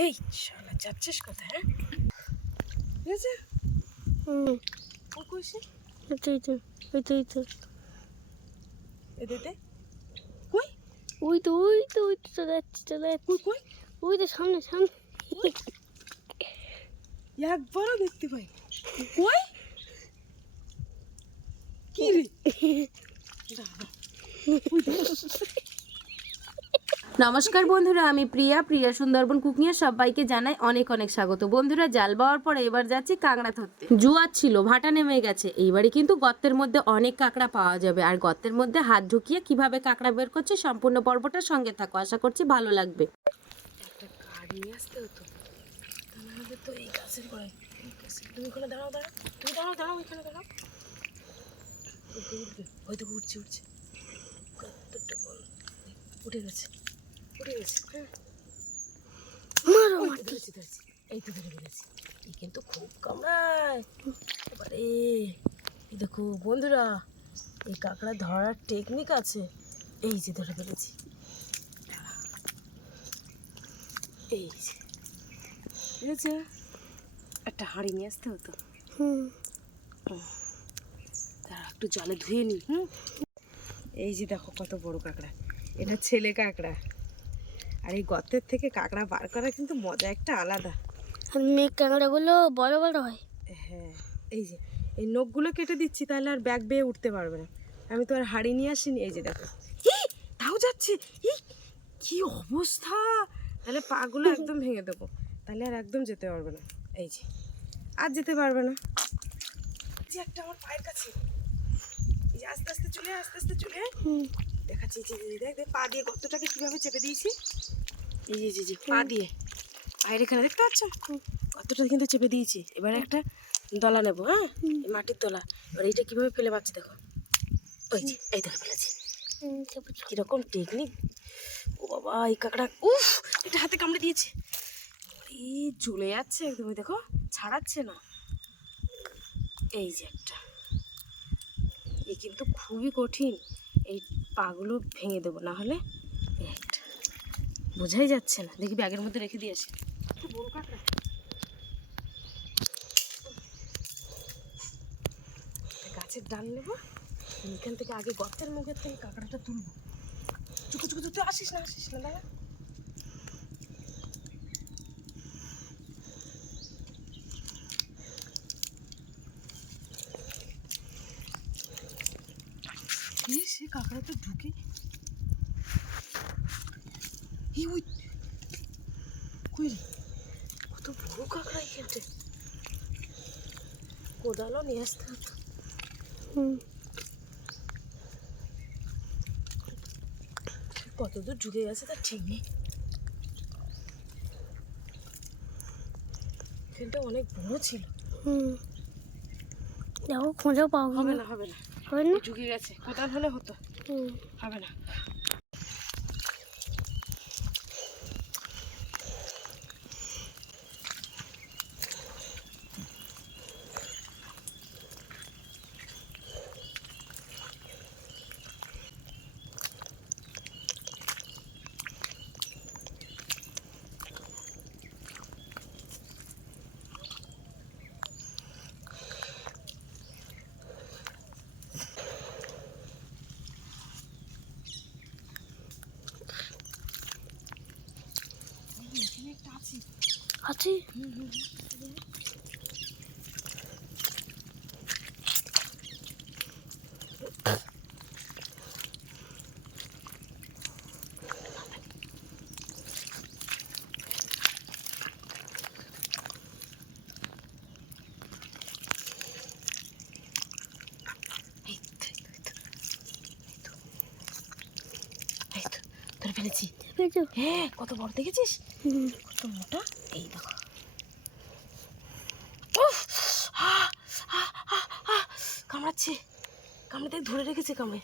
এই শালা যাচ্ছিস কোথায় হ্যাঁ? ঠিক আছে হুম। ও কইছে এই তো এই তো ওই তো। ওই তো এ দে দে। কই? ওই তো ওই তো ওই তো চলে যাচ্ছে চলে যাচ্ছে। কই কই? ওই তো সামনে সামনে। একবারও দেখতে পাই। কই? কি রে? নমস্কার বন্ধুরা, আমি প্রিয়া প্রিয়া সুন্দরবন কুকিংয়ে সবাইকে জানাই অনেক অনেক স্বাগত। বন্ধুরা, জাল বাওয়ার পরে এবার যাচ্ছি কাঁকড়া ধরতে। জুয়ার ছিল, ভাটা নেমে গেছে। এইবারে কিন্তু গর্তের মধ্যে অনেক কাঁকড়া পাওয়া যাবে। আর গর্তের মধ্যে হাত ঢুকিয়ে কীভাবে কাঁকড়া বের করছে সম্পূর্ণ পর্বটা সঙ্গে থাকো। আশা করছি ভালো লাগবে। উঠে গেছে। গেছে মারো এই তো ধরে ফেলেছি। এই কিন্তু খুব কামড়ায়। এবারে এই দেখো বন্ধুরা এই কাঁকড়া ধরার টেকনিক আছে। এই যে ধরে ফেলেছি। এই যে। ঠিক আছে একটা হাঁড়ি নিয়ে আসতে হতো। হুম। তারা একটু জলে ধুয়ে নি হুম। এই যে দেখো কত বড় কাঁকড়া। এটা ছেলে কাঁকড়া। আর এই গর্তের থেকে কাঁকড়া বার করা কিন্তু মজা একটা আলাদা। আর মেঘ কাঁকড়াগুলো বড় বড় হয়। হ্যাঁ এই যে এই নখগুলো কেটে দিচ্ছি তাহলে আর ব্যাগ বেয়ে উঠতে পারবে না। আমি তো আর হাড়ি নিয়ে আসিনি এই যে দেখো। তাও যাচ্ছে। ই কি অবস্থা? তাহলে পাগুলো একদম ভেঙে দেবো। তাহলে আর একদম যেতে পারবে না। এই যে আর যেতে পারবে না। যে একটা আমার পায়ের কাছে। এই যে আস্তে আস্তে চলে আস্তে আস্তে চলে। দেখাচ্ছি দেখ দেখ পা দিয়ে গর্তটাকে কীভাবে চেপে দিয়েছি? এই যে, যে যে পা দিয়ে। পায়ের এখানে দেখতে পাচ্ছ? গর্তটা কিন্তু চেপে দিয়েছি। এবার একটা দলা নেব হ্যাঁ? মাটির দলা। এবার এইটা কীভাবে ফেলে পাচ্ছি দেখো। ওই যে এই দেখো ফেলেছি। কীরকম টেকনিক ও বাবা এই কাঁকড়া। উফ এটা হাতে কামড়ে দিয়েছে। এই জ্বলে যাচ্ছে একদম ওই দেখো ছাড়াচ্ছে না। এই যে একটা। এ কিন্তু খুবই কঠিন। এই পাগুলো ভেঙে দেবো না হলে বোঝাই যাচ্ছে না। দেখি ব্যাগের মধ্যে রেখে দিয়ে একটা গাছের ডাল নেব এখান থেকে আগে গর্তের মুখের থেকে কাঁকড়াটা তুলবো। চুকু চুকু তুই আসিস না আসিস না এই সে কাঁকড়া তো ঢুকে এই ওই কই রে কত বড় কাঁকড়া কোদালও নিয়ে আসতে হতো কতদূর ঢুকে গেছে তার ঠিক নেই। ট্রেনটা অনেক বড় ছিল। হুম। দেখো খোঁজাও পাবো হবে না না হবে না। হবে না? ঢুকে গেছে। কোদাল হলে হতো। হুম। হবে না। এখানে একটা আছে আছে এই তো, এই তো, এই পেয়েছ হ্যাঁ কত বড় দেখেছিস? কত মোটা? এই দেখো! কামড়াচ্ছে। কামড়ে দেখ ধরে রেখেছে কামড়ে।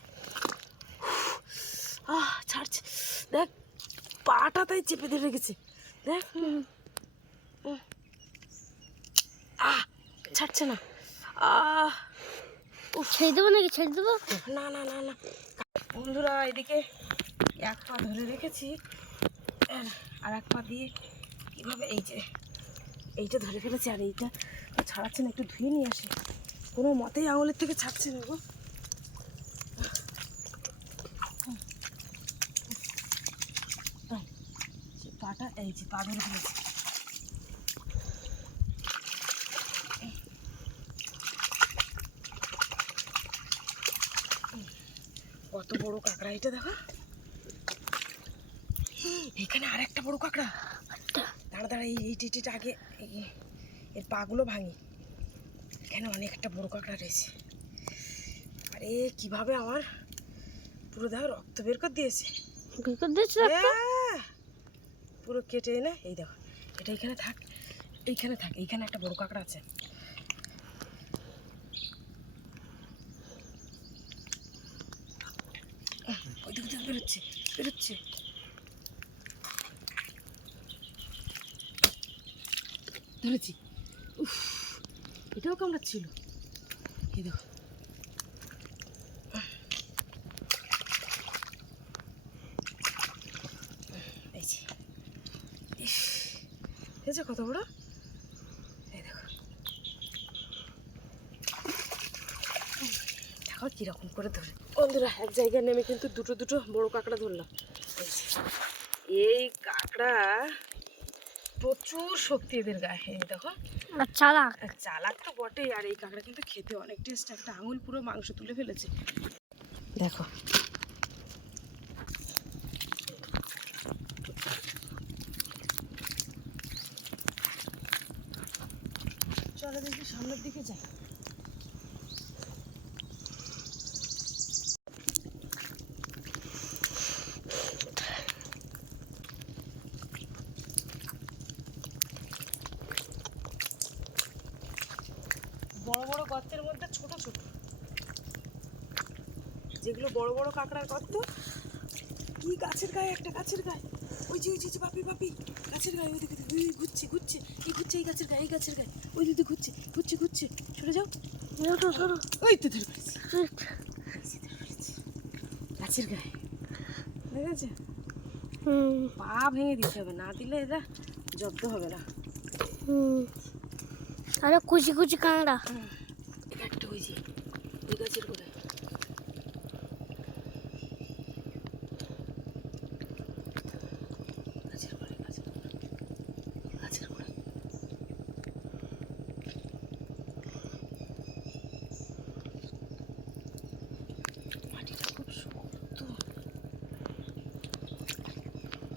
আহ ছাড়ছে। দেখ পাটা তাই চেপে ধরে রেখেছে। দেখ। আহ ছাড়ছে না। আহ ছেড়ে দেবো নাকি? ছেড়ে দেবো? না না না না। বন্ধুরা এদিকে এক পা ধরে রেখেছি। আর এক পা দিয়ে কীভাবে এই যে, এইটা ধরে ফেলেছি আর এইটা ছাড়াচ্ছে না, একটু ধুয়ে নিয়ে আসে। কোনো মতেই আঙুলের থেকে ছাড়ছে না গো। পাটা, এই যে পা ধরে ফেলেছে। কত বড় কাঁকড়া এটা দেখো। এখানে আর একটা বড় কাঁকড়া। দাঁড়া দাঁড়া এই টিটিটা আগে এর পাগুলো ভাঙি। এখানে অনেক একটা বড় কাঁকড়া রয়েছে। আরে কীভাবে আমার পুরো দেখো রক্ত বের করে দিয়েছে? পুরো কেটে এনে এই দেখো এটা এইখানে থাক এইখানে থাক এইখানে একটা বড় কাঁকড়া আছে। বেরোচ্ছে বেরোচ্ছে। ধরেছি। উফ, এটাও কামড়াচ্ছিল। এই দেখো। কত বড়। এই দেখো। দেখো কীরকম করে ধরে। বন্ধুরা, এক জায়গায় নেমে কিন্তু দুটো দুটো বড় কাঁকড়া ধরলাম। এই কাঁকড়া প্রচুর শক্তি এদের গায়ে দেখো। আর চালাক। চালাক তো বটেই আর এই কাঁকড়া কিন্তু খেতে অনেক টেস্ট একটা আঙুল পুরো মাংস তুলে ফেলেছে। দেখো। চলো দেখি সামনের দিকে যাই। বড় বড় গর্তের মধ্যে ছোট ছোট। যেগুলো বড় বড় কাঁকড়ার গর্ত। কি গাছের গায়ে একটা গাছের গায়ে। ওই যে ওই যে বাপি বাপি গাছের গায়ে ওই দিকে ওই ঘুরছে ঘুরছে। এই ঘুরছে এই গাছের গায়ে এই গাছের গায়ে। ওই দিকে ঘুরছে ঘুরছে ঘুরছে। সরে যাও। ওই তো ধরে। গাছের গায়ে। ঠিক আছে হুম। পা ভেঙে দিতে হবে। না দিলে এরা জব্দ হবে না। হুম। আরে কুচি কুচি কাঁকড়া এটা একটা ওই যে ওই গাছের গোড়ায়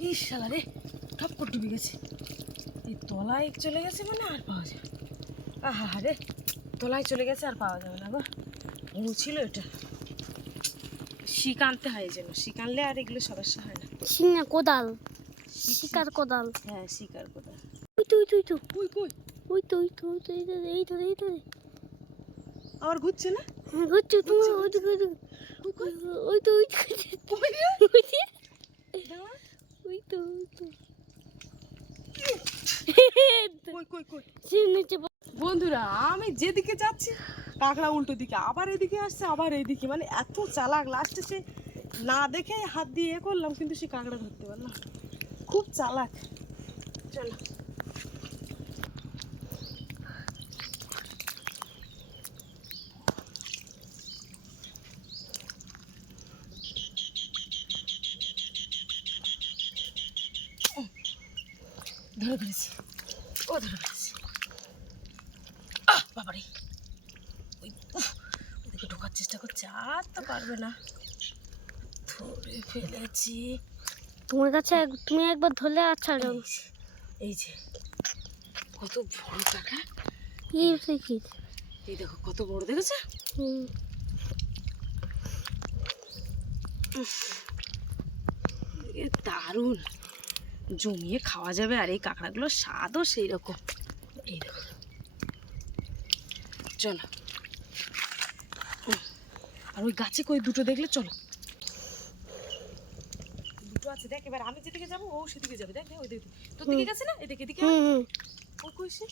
ইস শালা রে, ঠপ করে ডুবে গেছে। এই তলায় চলে গেছে মানে আর পাওয়া যায় আহা রে তলায় চলে গেছে আর পাওয়া যাবে না গো। ও ছিল এটা। শিক আনতে হয় এই জন্য। শিক আনলে আর এগুলো সমস্যা হয় না। শিঙা কোদাল। শিকার কোদাল। হ্যাঁ শিকার কোথায় ওই তো ওই তো ওই তো। কই ওই তো ওই তো ওই তো এই তো এই তো তো। আবার ঘুরছে না? হ্যাঁ ঘুরছে তোমার ওই তো ওই তো ওই তো। ওই তো ওই দাঁড়া। ওই তো ওই তো। কই কই কই? আমি যেদিকে যাচ্ছি, কাঁকড়া উল্টো দিকে, আবার এদিকে আসছে, আবার এইদিকে মানে এত চালাক লাস্টে সে না দেখে হাত দিয়ে এ করলাম, কিন্তু সে কাঁকড়া ধরতে পারলাম খুব চালাক। চলো। ধরে ফেলেছি ও ধরে ফেলেছি আহ বাবারে ওই উফ, ওদিকে ঢোকার চেষ্টা করছে না। ধরে ফেলেছি। তোমার কাছে তুমি একবার ধরলে আচ্ছা এই যে, এই যে কত বড় টাকা কি এই দেখো কত বড় দেখেছ? দারুণ। জমিয়ে খাওয়া যাবে আর এই কাঁকড়াগুলোর স্বাদও সেই রকম এই দেখো। চলো। আর ওই গাছে কই দুটো দেখলে চলো। দুটো আছে দেখ এবার আমি যেদিকে যাব ও সেদিকে যাবে দেখ ওই দিকে। তোর দিকে গেছে না? এদিকে এদিকে ও কই সে?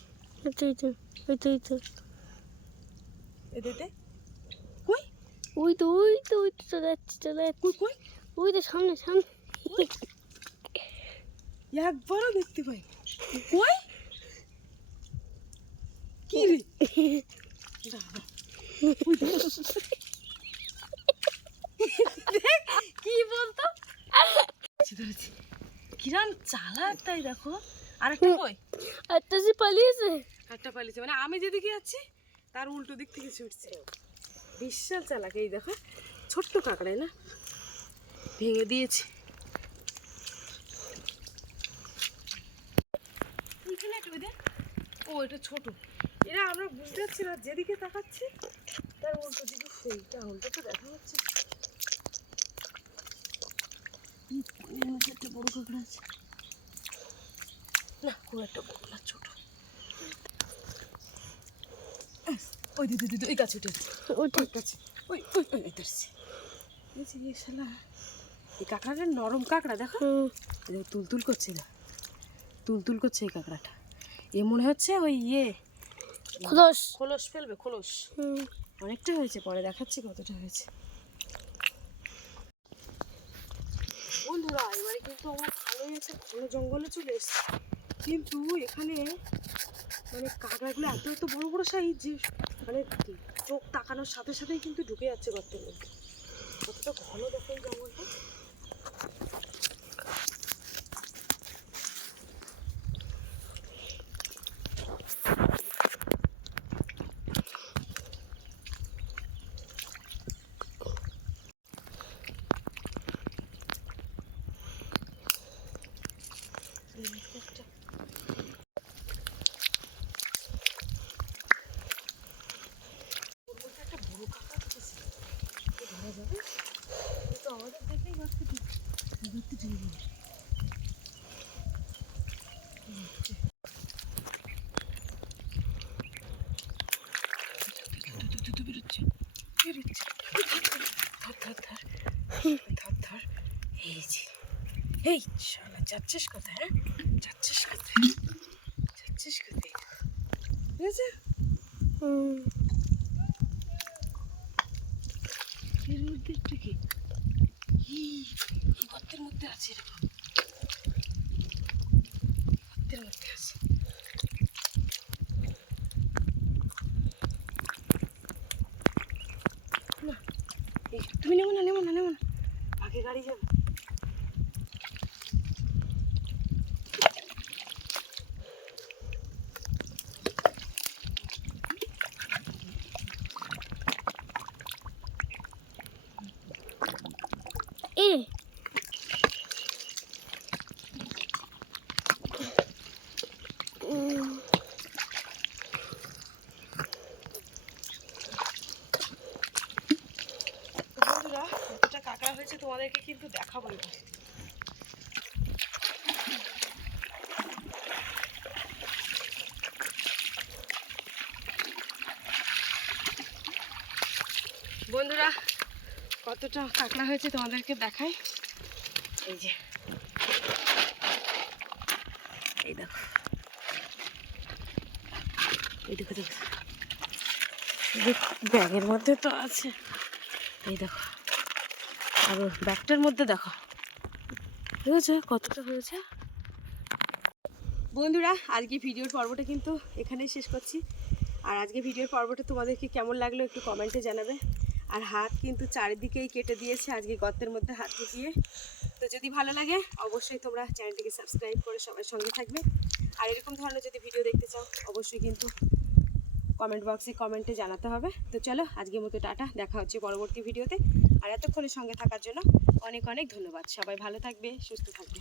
এই তো এই তো। ওই তো এদিকে কই? ওই তো ওই তো ওই তো চলে যাচ্ছে চলে কই কই? ওই তো সামনে সামনে। একবারও দেখতে পাই। কই? কি রে? কি বলতো। কিরাম চালাক তাই দেখো। আর একটা কই? একটা যে পালিয়েছে। একটা পালিয়েছে। মানে আমি যেদিকে যাচ্ছি তার উল্টো দিক থেকে ছুটছে। বিশাল চালাক এই দেখো। ছোট্ট কাঁকড়াই না? ভেঙে দিয়েছে। ও এটা ছোট। এরা আমরা বুঝতে পারছি না যেদিকে তাকাচ্ছি তার উল্টো দিকে সেইটা। উল্টো তো দেখা যাচ্ছে হুম, এর মধ্যে একটা বড় কাঁকড়া আছে। না খুব একটা বড় না ছোট। ওই দিদি দিদি ওই গাছ উঠে ওই গাছ ওই ওই ওই ওই ধরছি। এই যে এই শালা এই কাঁকড়াটা নরম কাঁকড়া দেখো। তুলতুল করছে না তুলতুল করছে এই কাঁকড়াটা। এ মনে হচ্ছে ওই ইয়ে খোলস। খোলস ফেলবে খোলস। হুম। অনেকটা হয়েছে পরে দেখাচ্ছি কতটা হয়েছে বন্ধুরা এবারে কিন্তু আমার ভালোই আছে ঘন জঙ্গলে চলে এসছে। কিন্তু এখানে মানে কাঁকড়াগুলো এত এত বড় বড় সাইজ যে মানে চোখ তাকানোর সাথে সাথেই কিন্তু ঢুকে যাচ্ছে গর্তের মধ্যে। কতটা ঘন দেখো জঙ্গলটা এই একটা ওর মধ্যে একটা বড় কাঁকড়া ঢুকেছে ওকে ধরা যাবে কিন্তু আমাদের দেখেই গর্তে ঢুকে গর্তে ঢুকে যাবে বেরোচ্ছে বেরোচ্ছে ধর ধর ধর ধর ধর এই যে এই, শালা, যাচ্ছিস কোথায় হ্যাঁ? যাচ্ছিস কোথায়? যাচ্ছিস কোথায়? ঠিক হুম এর মধ্যে কি? এই গর্তের মধ্যে আছে এরকম গর্তের মধ্যে আছে না এই তুমি নেব না নেব না নেব না আগে গাড়ি যাবে এ। কাঁকড়া হয়েছে তোমাদেরকে কিন্তু দেখাবো এবার। বন্ধুরা কতটা কাঁকড়া হয়েছে তোমাদেরকে দেখাই। এই যে। এই দেখো। এই দেখো দেখো। ব্যাগের মধ্যে তো আছে। এই দেখো। আর ব্যাগটার মধ্যে দেখো। হয়েছে কতটা হয়েছে? বন্ধুরা, আজকে ভিডিওর পর্বটা কিন্তু এখানেই শেষ করছি। আর আজকে ভিডিওর পর্বটা তোমাদেরকে কেমন লাগল একটু কমেন্টে জানাবে। আর হাত কিন্তু চারিদিকেই কেটে দিয়েছে আজকে গর্তের মধ্যে হাত ঢুকিয়ে তো যদি ভালো লাগে, অবশ্যই তোমরা চ্যানেলটিকে সাবস্ক্রাইব করে সবার সঙ্গে থাকবে। আর এরকম ধরনের যদি ভিডিও দেখতে চাও, অবশ্যই কিন্তু কমেন্ট বক্সে কমেন্টে জানাতে হবে। তো চলো, আজকের মতো টাটা, দেখা হচ্ছে পরবর্তী ভিডিওতে। আর এতক্ষণের সঙ্গে থাকার জন্য অনেক অনেক ধন্যবাদ। সবাই ভালো থাকবে, সুস্থ থাকবে।